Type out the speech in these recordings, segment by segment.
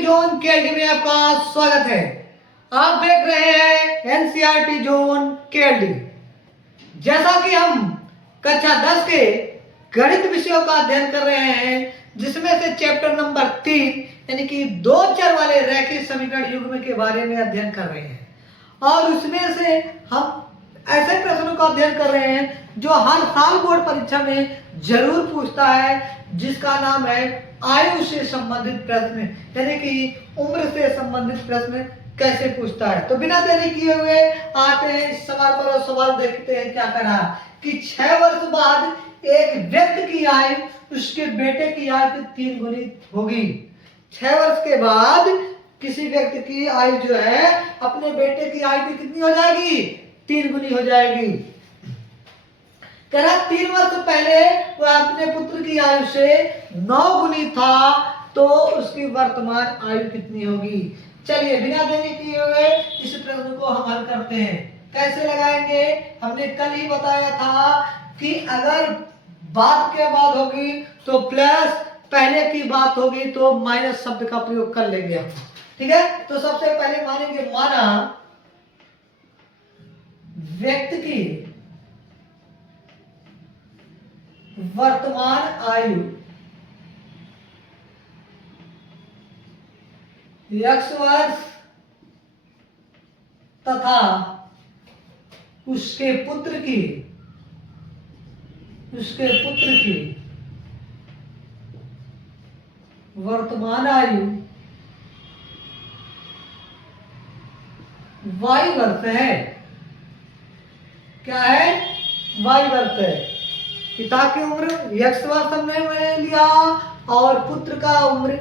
NCERT zone KLD में आपका स्वागत है। आप देख रहे हैं एनसीईआरटी जोन केएलडी। जैसा कि हम कक्षा 10 के गणित विषयों का अध्ययन कर रहे हैं, जिसमें से चैप्टर नंबर 3 यानी कि दो चर वाले रैखिक समीकरण युग्म के बारे में अध्ययन कर रहे हैं। और उसमें से हम ऐसे प्रश्नों का अध्ययन कर रहे हैं जो हर साल बोर्ड परीक्षा में जरूर पूछता है, जिसका नाम है आयु से संबंधित प्रश्न, यानी कि उम्र से संबंधित प्रश्न कैसे पूछता है। तो बिना देरी किए हुए आते हैं इस सवाल पर और सवाल देखते हैं क्या कर रहा कि 6 वर्ष बाद एक व्यक्ति की आयु उसके बेटे की आयु की 3 गुनी होगी। 6 वर्ष के बाद किसी व्यक्ति की आयु जो है अपने बेटे की आयु की कितनी हो जाएगी? 3 गुनी हो जाएगी। कह रहा 3 वर्ष पहले वह अपने पुत्र की आयु से 9 गुनी था, तो उसकी वर्तमान आयु कितनी होगी? चलिए बिना देरी किए हुए इस प्रश्न को हम हल करते हैं। कैसे लगाएंगे? हमने कल ही बताया था कि अगर बाद के बाद होगी तो प्लस, पहले की बात होगी तो माइनस शब्द का प्रयोग कर लेंगे हम। ठीक है, तो सबसे पहले मानेंगे, माना व्यक्ति की वर्तमान आयु x वर्ष तथा उसके पुत्र की वर्तमान आयु y वर्ष है। क्या है? y वर्ष है। पिता की उम्र x वर्ष हमने लिया और पुत्र का उम्र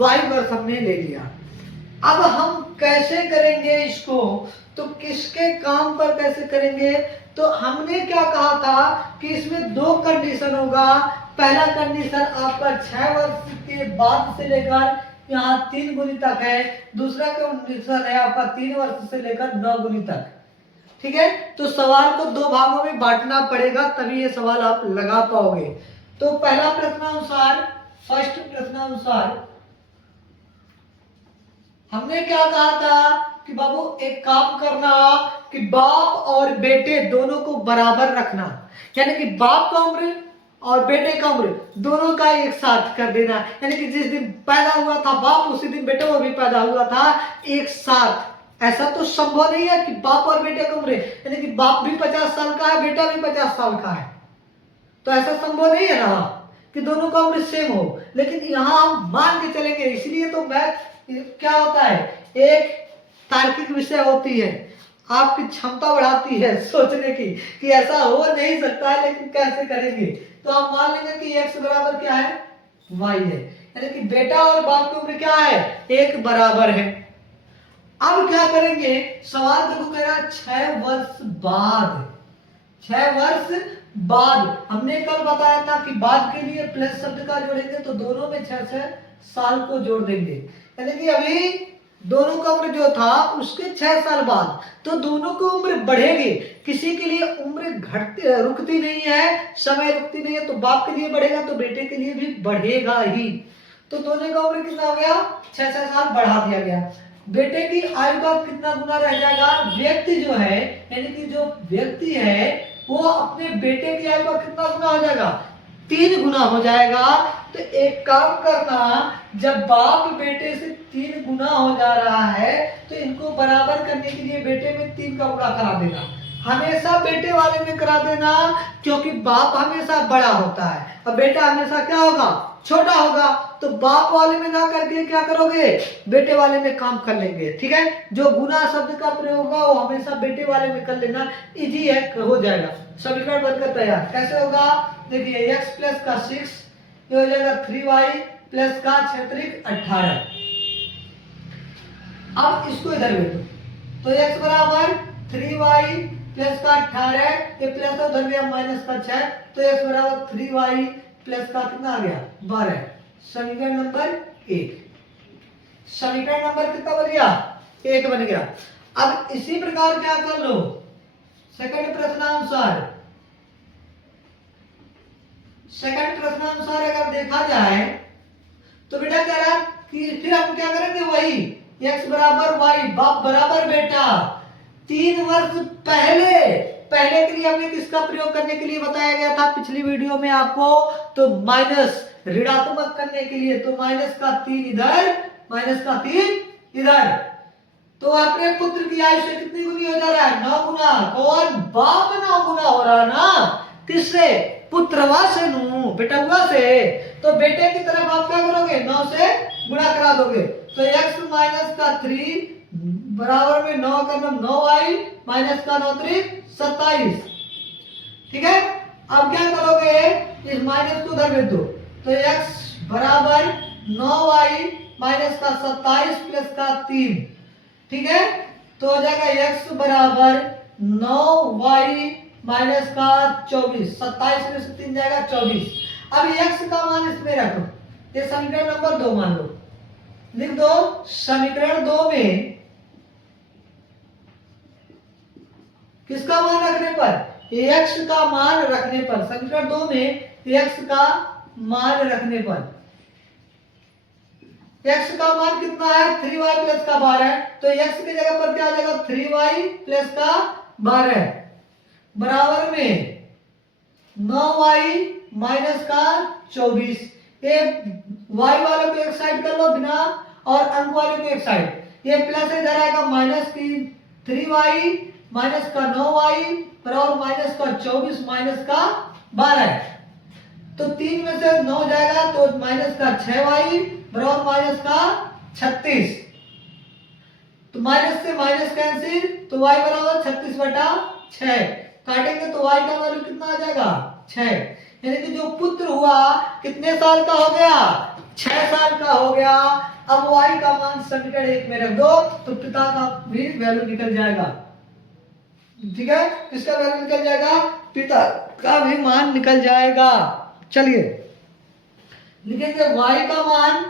y वर्ष हमने ले लिया। अब हम कैसे करेंगे इसको? तो किसके काम पर कैसे करेंगे? तो हमने क्या कहा था कि इसमें 2 कंडीशन होगा। पहला कंडीशन आपका 6 वर्ष के बाद से लेकर यहाँ 3 गुनी तक है। दूसरा कंडीशन है आपका 3 वर्ष से लेकर 9 गुनी तक। ठीक है, तो सवाल को 2 भागों में बांटना पड़ेगा, तभी ये सवाल आप लगा पाओगे। तो पहला प्रश्नानुसार, फर्स्ट प्रश्नानुसार हमने क्या कहा था कि बाबू एक काम करना कि बाप और बेटे दोनों को बराबर रखना, यानी कि बाप का उम्र और बेटे का उम्र दोनों का एक साथ कर देना। यानी कि जिस दिन पैदा हुआ था बाप, उसी दिन बेटा वो भी पैदा हुआ था एक साथ। ऐसा तो संभव नहीं है कि बाप और बेटे का उम्र, यानी कि बाप भी 50 साल का है, बेटा भी 50 साल का है, तो ऐसा संभव नहीं है ना कि दोनों का उम्र सेम हो। लेकिन यहां हम मान के चलेंगे, इसलिए तो मैथ क्या होता है, एक तार्किक विषय होती है, आपकी क्षमता बढ़ाती है सोचने की कि ऐसा हो नहीं सकता है, लेकिन कैसे करेंगे। तो आप मान लेंगे कि x बराबर क्या है? y है, यानी कि बेटा और बाप की उम्र क्या है? एक बराबर है। अब क्या करेंगे? सवाल देखो, कह रहा 6 वर्ष बाद। 6 वर्ष बाद हमने कल बताया था कि बाद के लिए प्लस शब्द का जोड़ेंगे तो दोनों में 6 साल को जोड़ देंगे, यानी कि अभी दोनों का उम्र जो था उसके 6 साल बाद, तो दोनों की उम्र बढ़ेगी। किसी के लिए उम्र घटती रुकती नहीं है, समय रुकती नहीं है, तो बाप के लिए बढ़ेगा तो बेटे के लिए भी बढ़ेगा ही। तो दोनों का उम्र कितना हो गया? 6 साल बढ़ा दिया गया। बेटे की आयु का कितना गुना रह जाएगा? व्यक्ति जो है, यानी कि जो व्यक्ति है वो अपने बेटे की आयु का कितना गुना हो जाएगा? 3 गुना हो जाएगा। तो एक काम करना, जब बाप बेटे से 3 गुना हो जा रहा है तो इनको बराबर करने के लिए बेटे में 3 का गुणा करा देना। हमेशा बेटे वाले में करा देना, क्योंकि बाप हमेशा बड़ा होता है और बेटा हमेशा क्या होगा? छोटा होगा। तो बाप वाले में ना करके क्या करोगे? बेटे वाले में काम कर लेंगे। ठीक है, जो गुना शब्द का प्रयोग होगा वो हमेशा बेटे वाले में कर लेना, इजी है, हो जाएगा। समीकरण बनकर तैयार। कैसे होगा? देखिए x प्लस का 6, ये हो जाएगा 3y प्लस का 6 18। अब इसको इधर भेज दो, तो x बराबर 3y प्लस का 18, ये प्लस उधर गया माइनस का 6, तो x बराबर 3y प्लस का कितना आ गया? 12। समीकरण नंबर 1। समीकरण नंबर कितना बन गया? 1 बन गया। अब इसी प्रकार क्या कर लो, सेकंड प्रश्नानुसार। सेकंड प्रश्नानुसार अगर देखा जाए तो बेटा कह रहा कि फिर हम क्या करेंगे वही x बराबर वाई, बाप बराबर बेटा। 3 वर्ष पहले पहले के लिए हमने किसका प्रयोग करने के लिए बताया गया था पिछली वीडियो में आपको, तो माइनस ऋणात्मक करने के लिए, तो -3 इधर, -3 इधर। तो अपने पुत्र की आयु से कितनी गुनी हो जा रहा है? 9 गुना। कौन? बाप 9 गुना हो रहा ना। किससे? पुत्रवा से, नू बेटुआ से। तो बेटे की तरफ आप क्या करोगे? 9 से गुणा करा दोगे। तो x माइनस का 3 बराबर में 9 का 9y माइनस का 9 3 27। ठीक है, अब क्या करोगे? इस माइनस को उधर भेज दो। तो x बराबर 9y माइनस का 27 प्लस का 3। ठीक है, तो हो जाएगा x बराबर 9y माइनस का 24। 27 में से 3 जाएगा 24। अब x का मान इसमें रखो, ये समीकरण नंबर 2 मान लो, लिख दो। समीकरण 2 में किसका मान रखने पर? x का मान रखने पर। समीकरण 2 में x का मान रखने पर, x का मान कितना है? 3y प्लस का 12। तो x की जगह पर क्या आ जाएगा? 3y प्लस का 12 बराबर में 9y माइनस का 24। ये y वाले को एक साइड कर लो बिना, और अंक वाले को एक साइड। ये प्लस इधर आएगा माइनस की 3y माइनस का 9y बराबर माइनस का 24 माइनस का 12। तो 3 में से 9 जाएगा तो माइनस का 6y बराबर माइनस का 36। तो माइनस से माइनस कैंसिल, तो y बराबर 36/6। काटेंगे तो y का वैल्यू कितना आ जाएगा? 6। यानी कि जो पुत्र हुआ कितने साल का हो गया? 6 साल का हो गया। अब y का मान समीकरण 1 में रख दो, तो पिता का भी वैल्यू निकल जाएगा। ठीक है, किसका वैल्यू निकल जाएगा? पिता का भी मान निकल जाएगा। चलिए लिखेंगे y का मान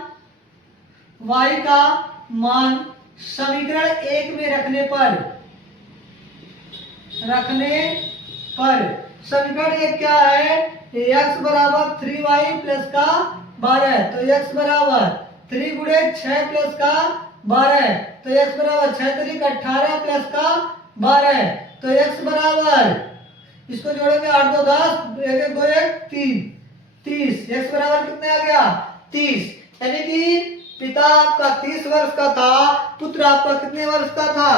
समीकरण 1 में रखने पर समीकरण 1 क्या है? x बराबर 3y प्लस का 12। तो x बराबर 3 गुणे 6 प्लस का 12। तो x बराबर 6 3 18 प्लस का 12। तो x बराबर, इसको जोड़ेंगे 8 2 10, 1 1 2 1 3 30। x बराबर कितने आ गया? 30। यानी कि पिता आपका 30 वर्ष का था, पुत्र आपका कितने वर्ष का था?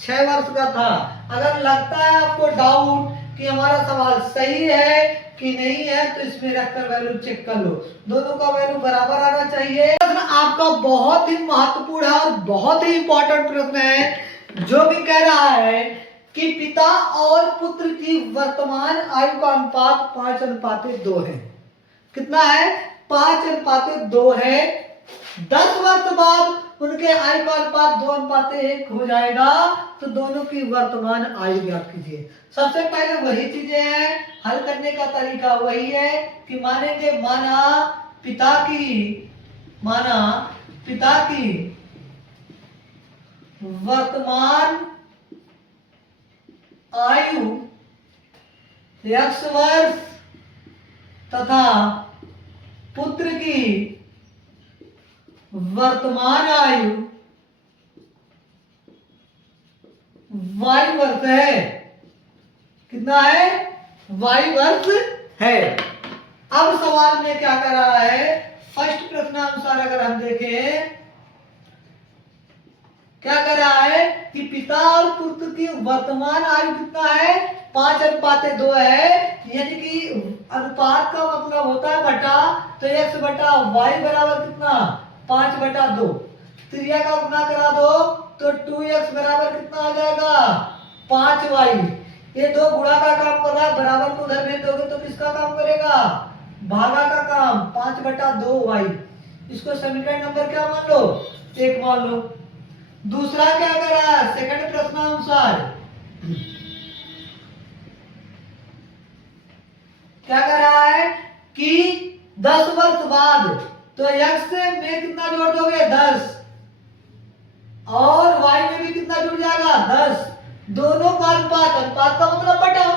6 वर्ष का था। अगर लगता है आपको डाउट कि हमारा सवाल सही है कि नहीं है, तो इसमें रखकर वैल्यू चेक कर लो, दोनों का वैल्यू बराबर आना चाहिए। प्रश्न आपका बहुत ही महत्वपूर्ण है और बहुत ही इंपॉर्टेंट प्रश्न है, जो भी कह रहा है कि पिता और पुत्र की वर्तमान आयु का अनुपात 5:2 है। कितना है? 5:2 है। 10 वर्ष बाद उनके आयु का अनुपात 2:1 हो जाएगा। तो दोनों की वर्तमान आयु ज्ञात कीजिए। सबसे पहले वही चीजें हैं, हल करने का तरीका वही है कि मानेंगे माना पिता की वर्तमान आयु x वर्ष तथा पुत्र की वर्तमान आयु y वर्ष है। कितना है? y वर्ष है। अब सवाल में क्या कर रहा है? फर्स्ट प्रश्नानुसार अगर हम देखें, क्या कर रहा है कि पिता और पुत्र की वर्तमान आयु कितना है? 5:2 है। यानी कि अनुपात का मतलब होता है बटा, तो x बटा y बराबर कितना? 5/2। त्रिज्या का गुना करा दो तो 2x बराबर कितना आ जाएगा? 5y। ये दो गुणा का काम कर रहा है, बराबर को उधर भेज दोगे तो किसका काम करेगा? भागा का काम। 5/2y। इसको समीकरण नंबर क्या मान लो? 1 मान लो। दूसरा क्या कर रहा है? सेकंड प्रश्नानुसार क्या कर रहा है कि 10 वर्ष बाद, तो x में कितना जोड़ दोगे? 10, और y में भी कितना जुड़ जाएगा? 10। दोनों का अनुपात का मतलब बटा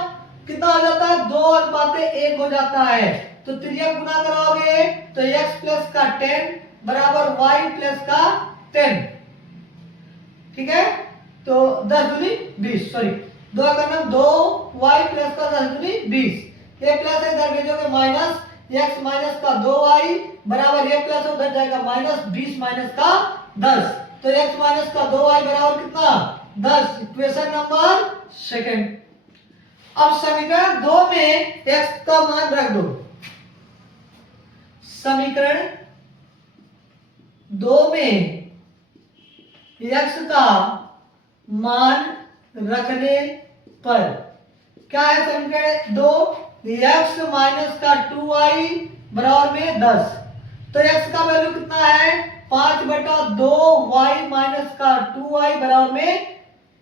कितना हो जाता है? 2:1 हो जाता है। तो तिर्यक गुना कराओगे तो x प्लस का 10 बराबर y प्लस का 10, ठीक है। तो 10 दूनी 20, सॉरी 2 का नाम 2y प्लस का 10 दूनी 20, ये प्लस है इधर भेजोगे माइनस, x माइनस का 2y बराबर ये प्लस उधर जाएगा माइनस, 20 माइनस का 10, तो x माइनस का 2y बराबर कितना 10, इक्वेशन नंबर सेकंड। अब समीकरण 2 में x का मान रख दो, समीकरण 2 में x का मान रखने पर क्या है, समीकरण 2 x माइनस का 2y बराबर में 10, तो x का वैल्यू कितना है 5/2 y माइनस का 2y बराबर में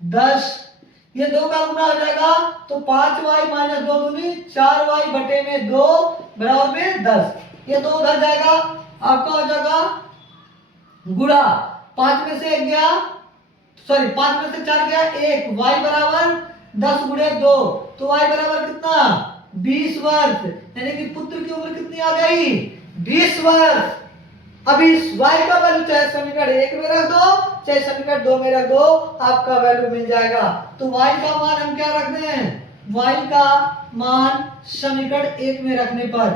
10, ये 2 का गुना हो जाएगा तो 5y माइनस 2 दूनी 4y बटे में 2 बराबर में 10, ये 2 उधर जाएगा, आपका हो जाएगा गुणा 5 में से 1 गया, सॉरी 5 में से 4 गया 1, y बराबर 10 गुणे 2, तो y बराबर कितना 20 वर्ष, यानी कि पुत्र की उम्र कितनी आ गई 20 वर्ष। अब इस y का वैल्यू चाहे समीकरण 1 में रख दो चाहे समीकरण 2 में रख दो, आपका वैल्यू मिल जाएगा। तो y का मान हम क्या रखते हैं, y का मान समीकरण 1 में रखने पर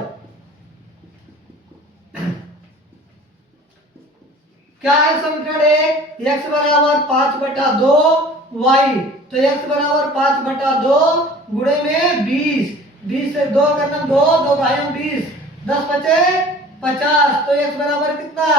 क्या है, समीकरण 1 x बराबर 5/2 y, तो x बराबर 5/2 गुणे में 20, 20 से 2 करना 2, 2 भाई 20, 10 बचे 50, तो x बराबर कितना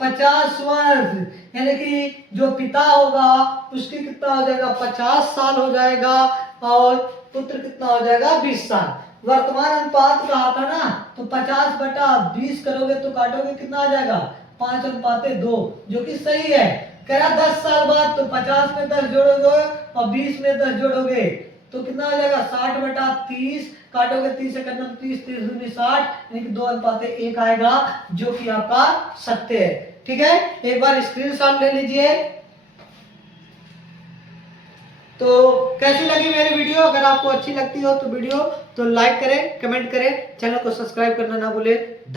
50 वर्ष, यानी कि जो पिता होगा उसकी कितना हो जाएगा 50 साल हो जाएगा और पुत्र कितना हो जाएगा 20 साल। वर्तमान अनुपात कहा था ना, तो 50/20 करोगे तो काटोगे कितना आ जाएगा 5:2, जो कि सही है। कह रहा 10 साल बाद, तो 50 में 10 जोड़ोगे और 20 में 10 जोड़ोगे तो कितना आ जाएगा 60/30, काटोगे 30 से करना 30, 30 दूनी 60, यानी कि 2:1 आएगा, जो कि आपका सत्य है। ठीक है, एक बार स्क्रीनशॉट ले लीजिए। तो कैसी लगी मेरी वीडियो, अगर आपको अच्छी लगती हो तो वीडियो तो लाइक करें, कमेंट करें, चैनल को सब्सक्राइब करना ना भूलें।